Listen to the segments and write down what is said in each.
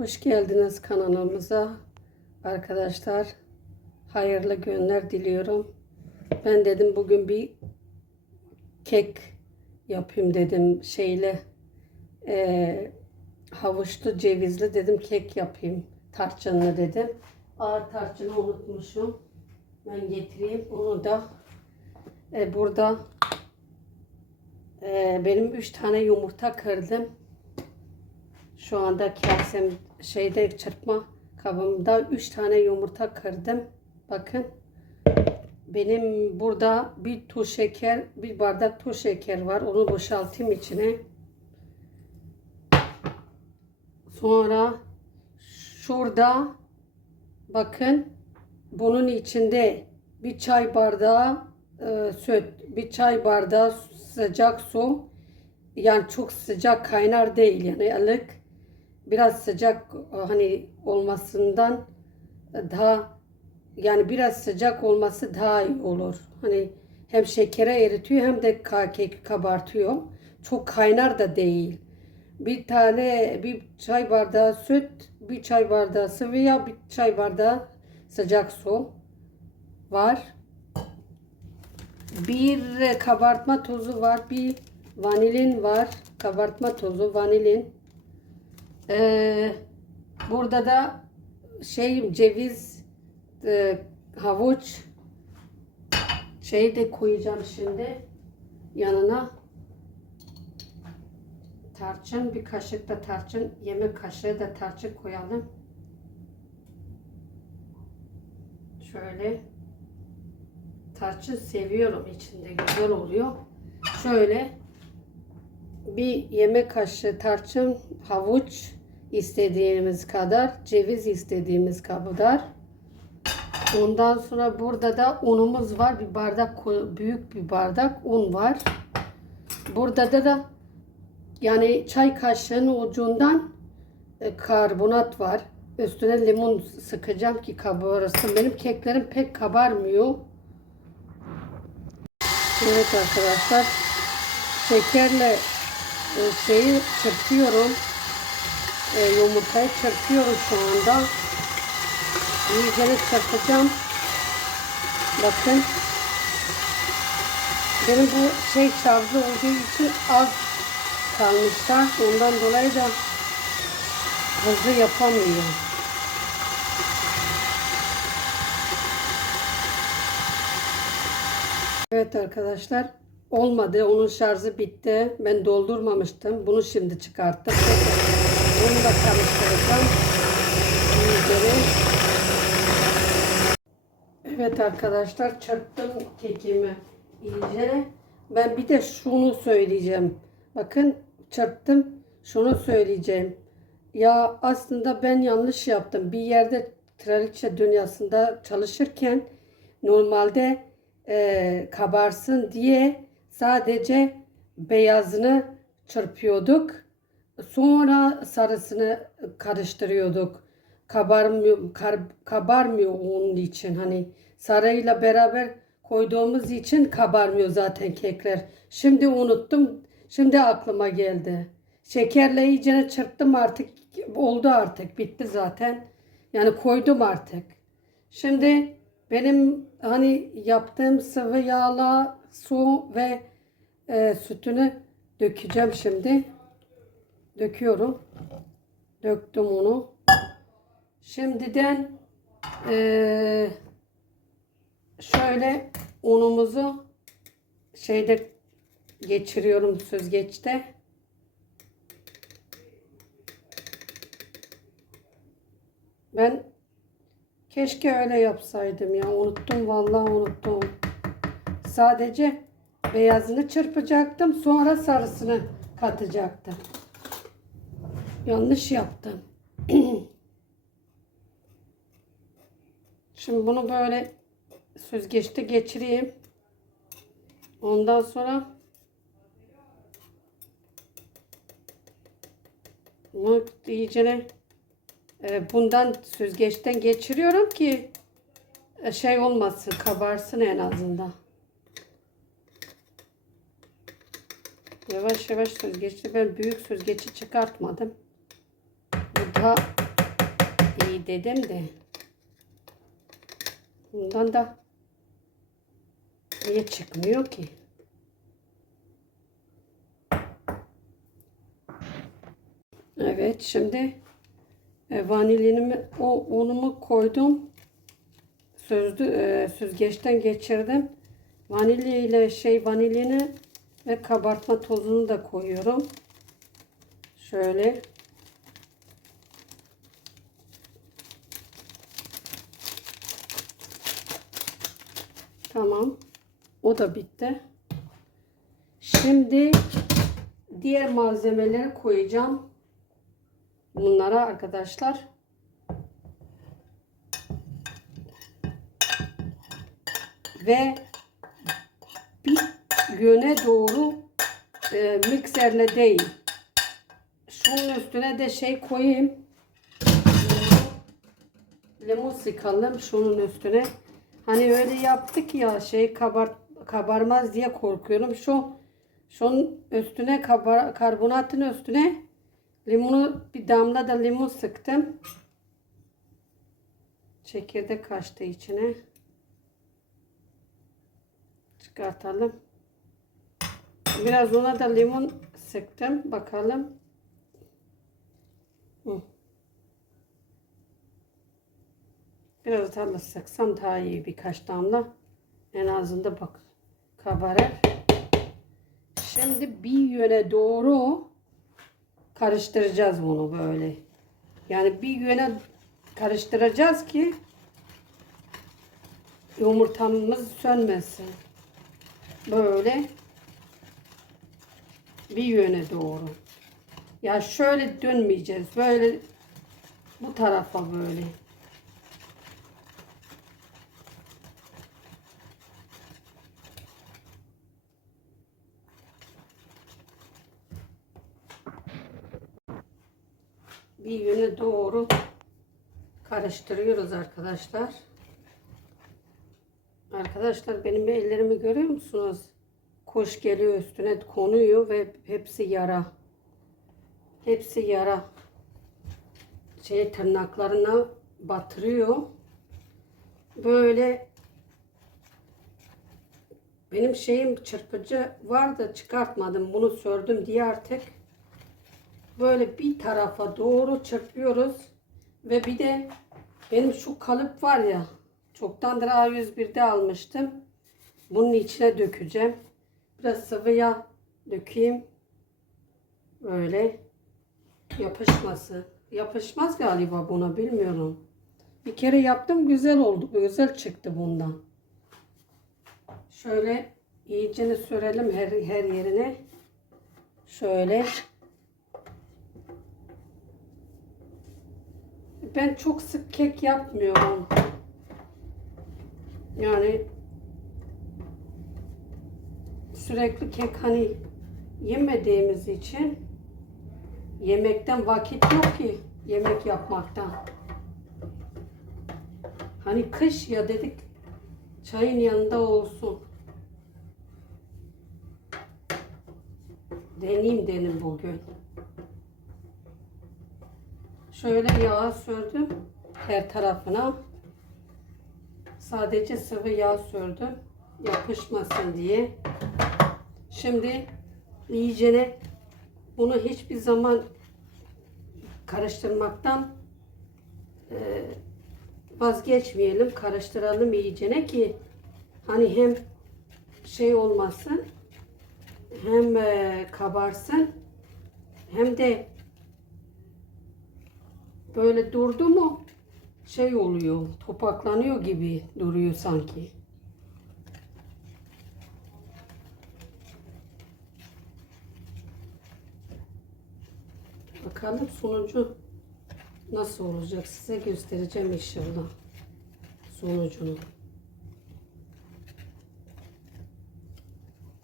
Hoş geldiniz kanalımıza. Arkadaşlar hayırlı günler diliyorum. Ben dedim bugün bir kek yapayım dedim şeyle eee havuçlu cevizli dedim kek yapayım tarçınlı dedim. Ağır tarçını unutmuşum. Ben getireyim onu da e, burada e, benim üç tane yumurta kırdım. Şu anda kasem şeyde çırpma kabımda 3 tane yumurta kırdım. Bakın. Benim burada bir tuş şeker, bir bardak tuş şeker var. Onu boşaltayım içine. Sonra şurada bakın bunun içinde bir çay bardağı e, süt, bir çay bardağı sıcak su. Yani çok sıcak kaynar değil yani ılık biraz sıcak hani olmasından daha yani biraz sıcak olması daha iyi olur. Hani hem şekere eritiyor hem de keki kabartıyor. Çok kaynar da değil. Bir tane bir çay bardağı süt, bir çay bardağı sıvı yağ, bir çay bardağı sıcak su var. Bir kabartma tozu var, bir vanilin var. Kabartma tozu, vanilin. Ee, burada da şey ceviz, e, havuç şey de koyacağım şimdi yanına. Tarçın bir kaşık da tarçın, yemek kaşığı da tarçın koyalım. Şöyle tarçın seviyorum içinde güzel oluyor. Şöyle bir yemek kaşığı tarçın, havuç istediğimiz kadar, ceviz istediğimiz kadar. Ondan sonra burada da unumuz var. Bir bardak büyük bir bardak un var. Burada da da yani çay kaşığının ucundan e, karbonat var. Üstüne limon sıkacağım ki kabarasın. Benim keklerim pek kabarmıyor. Evet arkadaşlar. Şekerle e, şeyi çırpıyorum. E, yumurtayı çırpıyorum şu anda. İyice çırpacağım. Bakın. Benim bu şey şarjlı olduğu için az kalmışlar. Ondan dolayı da hızlı yapamıyorum. Evet arkadaşlar olmadı. Onun şarjı bitti. Ben doldurmamıştım. Bunu şimdi çıkarttım. Bunu da karıştıracağım. İyice. Evet arkadaşlar çırptım kekimi iyice. Ben bir de şunu söyleyeceğim. Bakın çırptım. Şunu söyleyeceğim. Ya aslında ben yanlış yaptım. Bir yerde traliçe dünyasında çalışırken normalde e, kabarsın diye sadece beyazını çırpıyorduk. Sonra sarısını karıştırıyorduk. Kabarmıyor, kabarmıyor onun için. Hani sarıyla beraber koyduğumuz için kabarmıyor zaten kekler. Şimdi unuttum. Şimdi aklıma geldi. Şekerle iyice çırptım artık. Oldu artık. Bitti zaten. Yani koydum artık. Şimdi benim hani yaptığım sıvı yağla su ve e, sütünü dökeceğim şimdi. Döküyorum. Döktüm onu. Şimdiden e, şöyle unumuzu şeyde geçiriyorum süzgeçte. Ben keşke öyle yapsaydım ya. Unuttum vallahi unuttum. Sadece beyazını çırpacaktım. Sonra sarısını katacaktım. Yanlış yaptım. Şimdi bunu böyle süzgeçte geçireyim. Ondan sonra bunu iyicene e, bundan süzgeçten geçiriyorum ki e, şey olmasın, kabarsın en azından. Yavaş yavaş süzgeçte ben büyük süzgeci çıkartmadım. Bu da koy dedim de. Bundan da niye çıkmıyor ki? Evet şimdi e, vanilini o unumu koydum. Sözlü e, süzgeçten geçirdim. Vanilya ile şey vanilini ve kabartma tozunu da koyuyorum. Şöyle. Tamam. O da bitti. Şimdi diğer malzemeleri koyacağım. Bunlara arkadaşlar. Ve bir yöne doğru e, mikserle değil. Şunun üstüne de şey koyayım. Limon sıkalım şunun üstüne. Hani öyle yaptık ya şey kabar kabarmaz diye korkuyorum. Şu şunun üstüne kabar, karbonatın üstüne limonu bir damla da limon sıktım. Çekirdek kaçtı içine. Çıkartalım. Biraz ona da limon sıktım. Bakalım. Hı. Biraz daha sıksam daha iyi birkaç damla. En azından bak kabarır. Şimdi bir yöne doğru karıştıracağız bunu böyle. Yani bir yöne karıştıracağız ki yumurtamız sönmesin. Böyle bir yöne doğru. Ya şöyle dönmeyeceğiz. Böyle bu tarafa böyle. Bir yöne doğru karıştırıyoruz arkadaşlar. Arkadaşlar benim ellerimi görüyor musunuz? Kuş geliyor üstüne konuyor ve hepsi yara. Hepsi yara. Şey tırnaklarına batırıyor. Böyle benim şeyim çırpıcı vardı çıkartmadım. Bunu sördüm diye artık böyle bir tarafa doğru çırpıyoruz. Ve bir de benim şu kalıp var ya çoktandır A101'de almıştım. Bunun içine dökeceğim. Biraz sıvı yağ dökeyim. Böyle yapışması. Yapışmaz galiba buna bilmiyorum. Bir kere yaptım güzel oldu. Güzel çıktı bundan. Şöyle iyicene sürelim her, her yerine. Şöyle. Ben çok sık kek yapmıyorum. Yani sürekli kek hani yemediğimiz için yemekten vakit yok ki yemek yapmaktan. Hani kış ya dedik çayın yanında olsun. Deneyim dedim bugün. Şöyle yağ sürdüm her tarafına. Sadece sıvı yağ sürdüm. Yapışmasın diye. Şimdi iyicene bunu hiçbir zaman karıştırmaktan e, vazgeçmeyelim. Karıştıralım iyicene ki hani hem şey olmasın hem e, kabarsın hem de böyle durdu mu şey oluyor topaklanıyor gibi duruyor sanki. Bakalım sonucu nasıl olacak size göstereceğim inşallah sonucunu.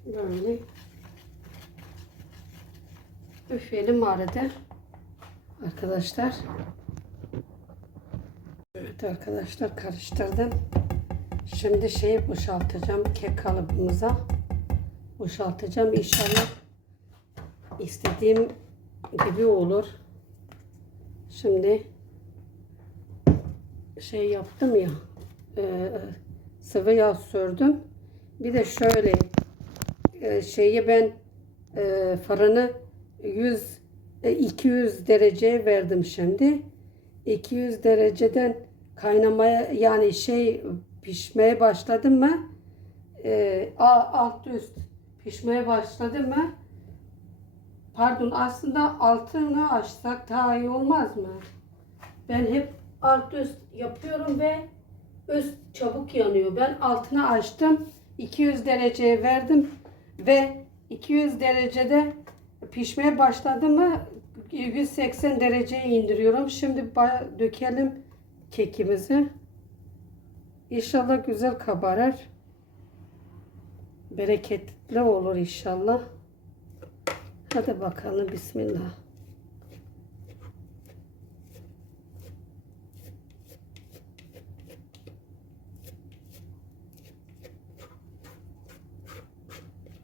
Böyle üfleyelim arada arkadaşlar. Evet arkadaşlar karıştırdım. Şimdi şeyi boşaltacağım kek kalıbımıza. Boşaltacağım inşallah istediğim gibi olur. Şimdi şey yaptım ya. e, sıvı yağ sürdüm. Bir de şöyle e, şeyi ben e, fırını 100 e, 200 dereceye verdim şimdi. 200 dereceden kaynamaya yani şey pişmeye başladı mı? E, alt üst pişmeye başladı mı? Pardon aslında altını açsak daha iyi olmaz mı? Ben hep alt üst yapıyorum ve üst çabuk yanıyor. Ben altını açtım. 200 dereceye verdim ve 200 derecede pişmeye başladı mı 180 dereceye indiriyorum. Şimdi dökelim kekimizi. İnşallah güzel kabarır. Bereketli olur inşallah. Hadi bakalım bismillah.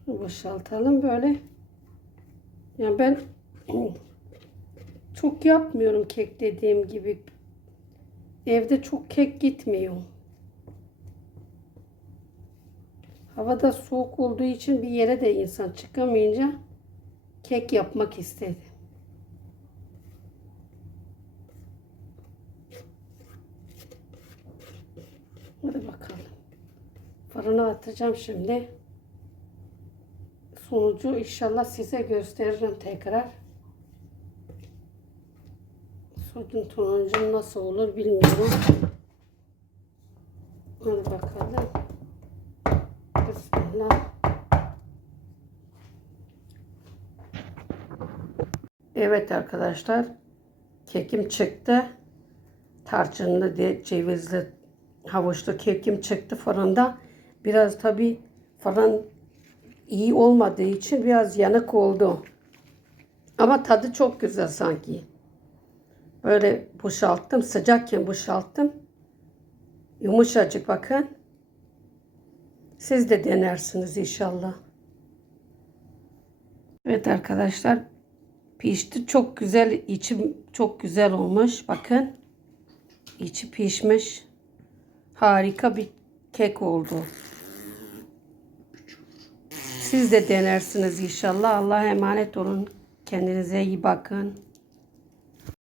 Boşaltalım böyle. Yani ben çok yapmıyorum kek dediğim gibi. Evde çok kek gitmiyor. Havada soğuk olduğu için bir yere de insan çıkamayınca kek yapmak istedi. Hadi bakalım. Fırına atacağım şimdi. Sonucu inşallah size gösteririm tekrar. Sütün sonucu nasıl olur bilmiyorum. Hadi bakalım. Bismillah. Evet arkadaşlar. Kekim çıktı. Tarçınlı, cevizli, havuçlu kekim çıktı fırında. Biraz tabi fırın iyi olmadığı için biraz yanık oldu. Ama tadı çok güzel sanki. Böyle boşalttım. Sıcakken boşalttım. Yumuşacık bakın. Siz de denersiniz inşallah. Evet arkadaşlar. Pişti. Çok güzel. içi çok güzel olmuş. Bakın. İçi pişmiş. Harika bir kek oldu. Siz de denersiniz inşallah. Allah'a emanet olun. Kendinize iyi bakın.